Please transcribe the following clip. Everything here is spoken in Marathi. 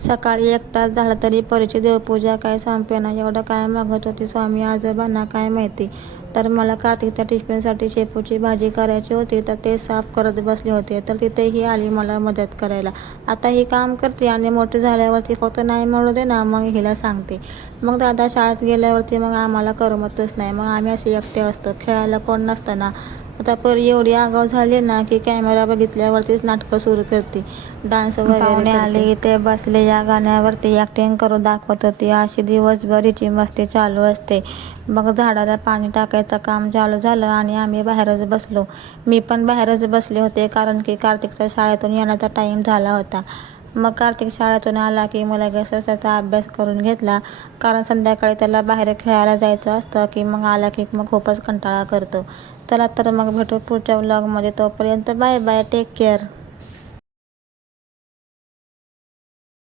सकाळी 1 तास झाला तरी परीची देवपूजा काय संपेना. एवढं काय मागत होती स्वामी आजोबांना काय माहिती. तर मला कार्तिकच्या टिफिनसाठी शेपूची भाजी करायची होती, तर ते साफ करत बसले होते. तर तिथे ही आली मला मदत करायला. आता ही काम करते आणि मोठी झाल्यावरती फक्त नाही म्हणू दे ना, मग हिला सांगते. मग दादा शाळेत गेल्यावरती मग आम्हाला करमतच नाही. मग आम्ही असे एकटे असतो, खेळायला कोण नसतं ना. आता परी एवढी आगाऊ झाली ना की कॅमेरा बघितल्यावरतीच नाटकं सुरू करते, डान्स वगैरे पाहुणे आले करते. ते बसले या गाण्यावरती ॲक्टिंग करून दाखवत होती. अशी दिवसभर हिची मस्ती चालू असते. मग झाडाला पाणी टाकायचं काम चालू झालं आणि आम्ही बाहेरच बसलो. मी पण बाहेरच बसले होते कारण की कार्तिकच्या शाळेतून येण्याचा टाईम झाला होता. मग कार्तिक शाळेतून आला की मला लगेचच त्याचा अभ्यास करून घेतला, कारण संध्याकाळी त्याला बाहेर खेळायला जायचं असतं की मग आला की मग खूपच कंटाळा करतो. चला तर मग भेटू पुढच्या व्लॉगमध्ये. तोपर्यंत बाय बाय, टेक केअर.